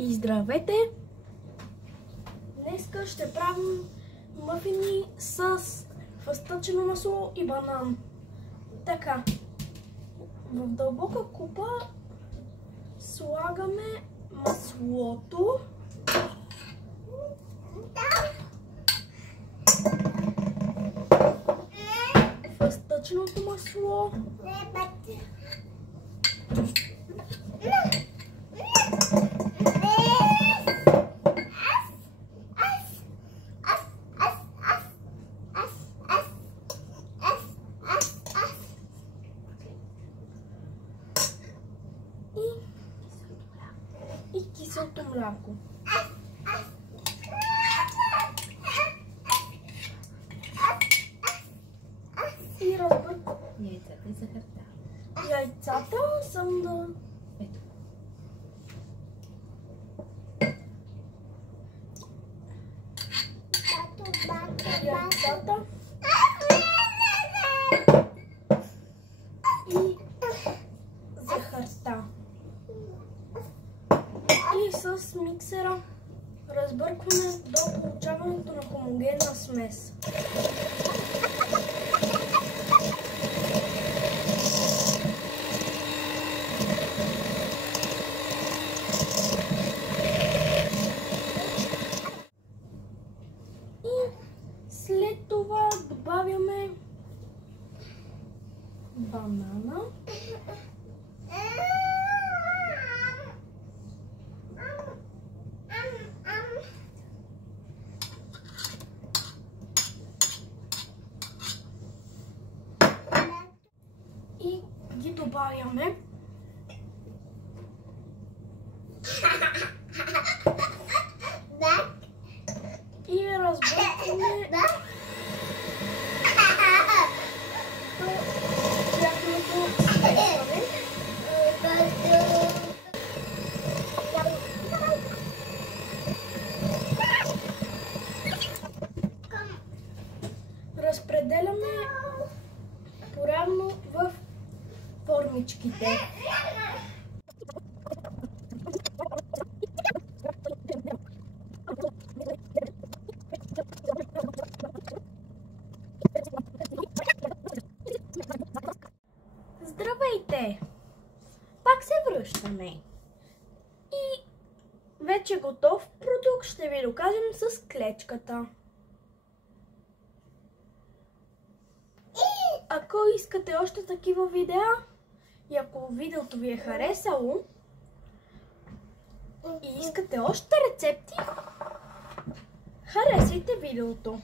И здравейте! Днеска ще правим мафини с фъстъчено масло и банан. Така, в дълбока купа слагаме маслото. Фъстъчното масло. И киселото мляко. И разбърквам. Яйцата и захарта. Яйцата съм да... Ето. Яйцата. И захарта. И с миксера разбъркваме до получаването на хомогенна смес. И след това добавяме банана. И ги добавяме. И разбъркваме до тяхното смесване. Разпределяме поравно в формичките. Здравейте! Пак се връщаме. И вече готов продукт ще ви докажем с клечката. Ако искате още такива видеа и ако видеото ви е харесало и искате още рецепти, харесайте видеото.